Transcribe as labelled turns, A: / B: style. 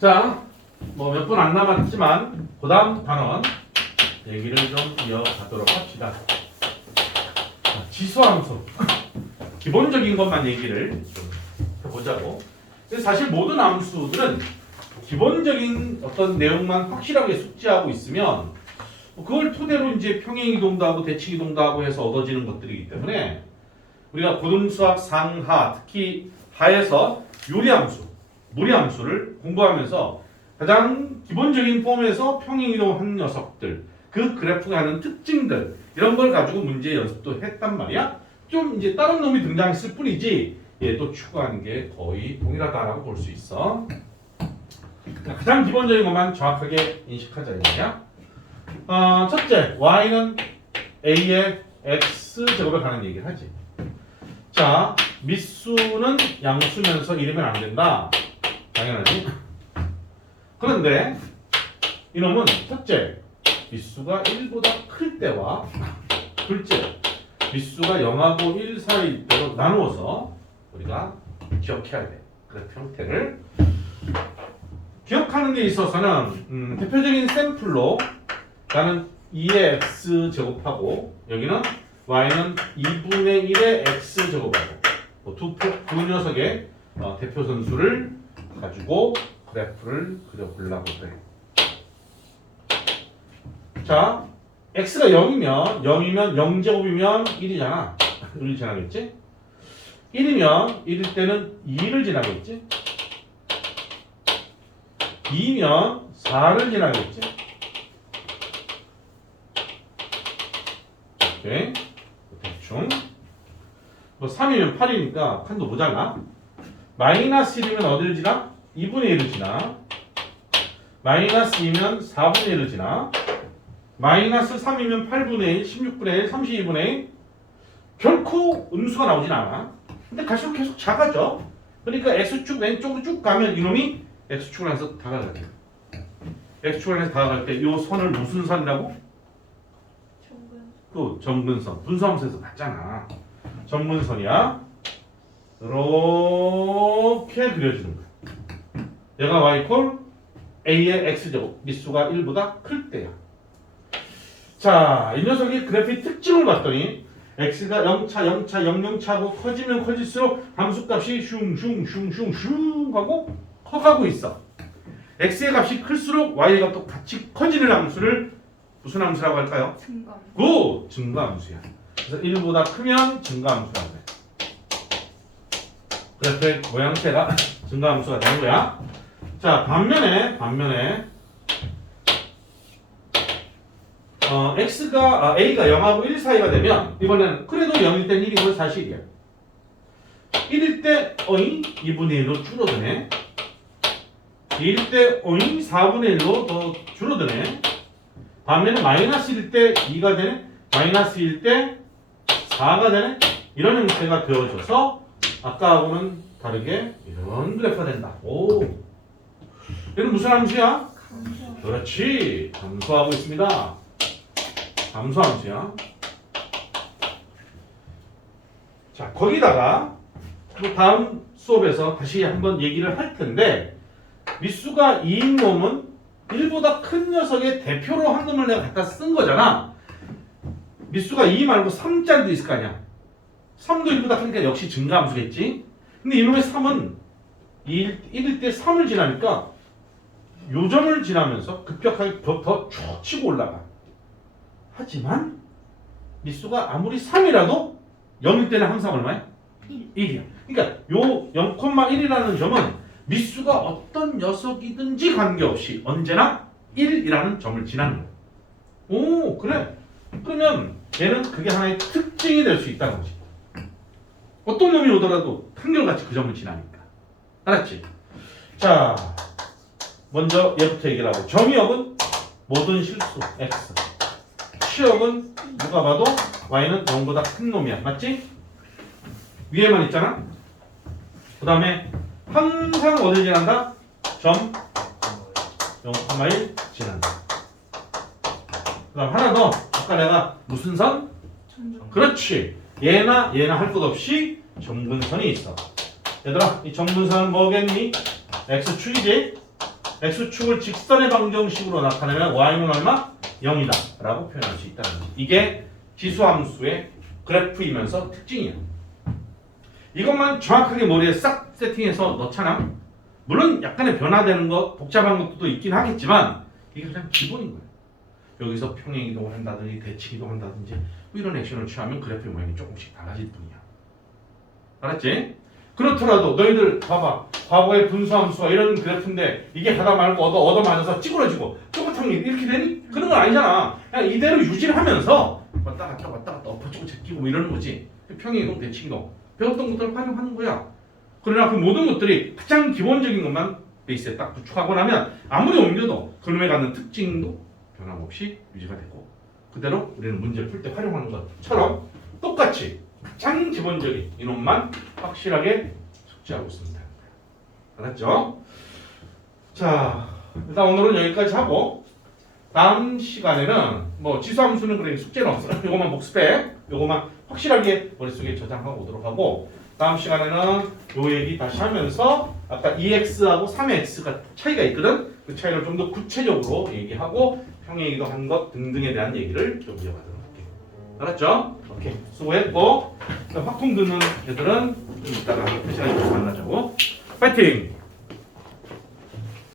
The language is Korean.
A: 자, 뭐 몇 분 안 남았지만 그 다음 단원 얘기를 좀 이어가도록 합시다. 자, 지수함수 기본적인 것만 얘기를 좀 해보자고. 사실 모든 함수들은 기본적인 어떤 내용만 확실하게 숙지하고 있으면 그걸 토대로 이제 평행이동도 하고 대칭이동도 하고 해서 얻어지는 것들이기 때문에 우리가 고등수학 상하 특히 하에서 요리함수, 무리함수를 공부하면서 가장 기본적인 폼에서 평행이동한 녀석들 그 그래프가 하는 특징들 이런 걸 가지고 문제 연습도 했단 말이야. 좀 이제 다른 놈이 등장했을 뿐이지 얘도 추구하는 게 거의 동일하다라고 볼 수 있어. 가장 기본적인 것만 정확하게 인식하자 이거야. 어, 첫째, y는 a의 x 제곱에 관한 얘기를 하지. 자, 미수는 양수면서 이러면 안 된다. 당연하지. 그런데 이놈은 첫째, 미수가 1보다 클 때와 둘째, 미수가 0하고 1 사이일 때로 나누어서 우리가 기억해야 돼. 그래프 형태를. 기억하는 데 있어서는 음, 대표적인 샘플로 나는 2의 x 제곱하고 여기는 y는 2분의 1의 x 제곱하고 뭐 두, 표- 두 녀석의 어, 대표 선수를 가지고 그래프를 그려보려고 그래. 자, x가 0이면 0이면 0제곱이면 1이잖아. 1을 지나겠지? 1이면 1일 때는 2를 지나겠지? 2면 4를 지나겠지? 오케이. 대충. 뭐 3이면 8이니까 칸도 모자라. 마이너스 1이면 어디를 지나? 2분의 1을 지나. 마이너스 2면 4분의 1을 지나. 마이너스 3이면 8분의 1, 16분의 1, 32분의 1. 결코 음수가 나오진 않아. 근데 갈수록 계속 작아져. 그러니까 X축 왼쪽으로 쭉 가면 이놈이 X축을 해서 다가가게 돼. X축을 해서 다가갈 때 이 선을 무슨 선이라고?
B: 정근
A: 또 정근선 분수함수에서 봤잖아 정근선이야 이 렇게 그려지는 거야 얘가 y 콜 a의 x제곱 미수가 1보다 클 때야 자 이 녀석이 그래프의 특징을 봤더니 x가 0차 0차 00차고 커지면 커질수록 함수값이 슝슝슝슝슝 하고 커가고 있어 x의 값이 클수록 y의 값도 같이 커지는 함수를 무슨 함수라고 할까요?
B: 증감
A: 고 증가함수야. 그래서 1보다 크면 증가함수라고 해. 그래프의 모양새가 증가함수가 되는 거야. 자 반면에 반면에 어, x가 아, a가 0하고 1 사이가 되면 이번에는 그래도 0일 땐 1이고 사실이야. 1일 때 어잉 2분의 1로 줄어드네. 2일 때 어잉 4분의 1로 더 줄어드네. 반면에 마이너스일 때 2가 되네 마이너스일 때 4가 되네 이런 형태가 되어져서 아까하고는 다르게 이런 그래프가 된다 오 얘는 무슨 함수야?
B: 감소
A: 그렇지 감소하고 있습니다 감소 함수야 자 거기다가 또 다음 수업에서 다시 한번 얘기를 할 텐데 미수가 2인 놈은 1보다 큰 녀석의 대표로 한 놈을 내가 갖다 쓴 거잖아. 미수가 2 말고 3짜리도 있을 거 아니야. 3도 1보다 크니까 역시 증가함수겠지. 근데 이놈의 3은 1, 1일 때 3을 지나니까 요점을 지나면서 급격하게 더쭉 치고 올라가. 하지만 미수가 아무리 3이라도 0일 때는 항상 얼마야?
B: 1.
A: 1이야. 그러니까 요 0,1이라는 점은 미수가 어떤 녀석이든지 관계없이 언제나 1이라는 점을 지나는 거야. 오, 그래. 그러면 얘는 그게 하나의 특징이 될 수 있다는 거지. 어떤 놈이 오더라도 한결같이 그 점을 지나니까. 알았지? 자, 먼저 얘부터 얘기를 하고. 정의역은 모든 실수 x. 치역은 누가 봐도 y는 0보다 큰 놈이야. 맞지? 위에만 있잖아? 그 다음에 항상 어딜 지난다? 점 0,1 지난다. 그 다음 하나 더. 아까 내가 무슨 선? 그렇지. 얘나 얘나 할 것 없이 점근선이 있어. 얘들아, 이 점근선은 뭐겠니? x축이지? x축을 직선의 방정식으로 나타내면 y는 얼마? 0이다 라고 표현할 수 있다는 거지 이게 지수함수의 그래프이면서 특징이야 이것만 정확하게 머리에 싹 세팅해서 넣잖아 물론 약간의 변화되는 것 복잡한 것도 있긴 하겠지만 이게 그냥 기본인 거야 여기서 평행 이동을 한다든지 대칭 이동을 한다든지 뭐 이런 액션을 취하면 그래프의 모양이 조금씩 달라질 뿐이야. 알았지? 그렇더라도 너희들 봐봐. 과거의 분수함수와 이런 그래프인데 이게 가다 말고 얻어 얻어 맞아서 찌그러지고 똑같은 게 이렇게 되니? 그런 건 아니잖아. 그냥 이대로 유지를 하면서 왔다 갔다 왔다 갔다 엎어지고 제끼고 뭐 이러는 거지. 평행 이동 대칭 이동. 배웠던 것들을 활용하는 거야. 그러나 그 모든 것들이 가장 기본적인 것만 베이스에 딱 구축하고 나면 아무리 옮겨도 그놈에 갖는 특징도 변함없이 유지가 되고 그대로 우리는 문제를 풀때 활용하는 것처럼 똑같이 가장 기본적인 이놈만 확실하게 숙지하고 있습니다. 알았죠? 자, 일단 오늘은 여기까지 하고 다음 시간에는 뭐 지수함수는 그래 숙제는 없어. 요것만 복습해. 요것만 확실하게 머릿속에 저장하고 오도록 하고 다음 시간에는 요 얘기 다시 하면서 아까 2x하고 3x가 차이가 있거든. 그 차이를 좀 더 구체적으로 얘기하고 평행이도 한것 등등에 대한 얘기를 좀 이어가도록 할게. 알았죠? 오케이. 수고했고 확통 듣는 애들은 좀 이따가 그 시간에 만나자고. 파이팅!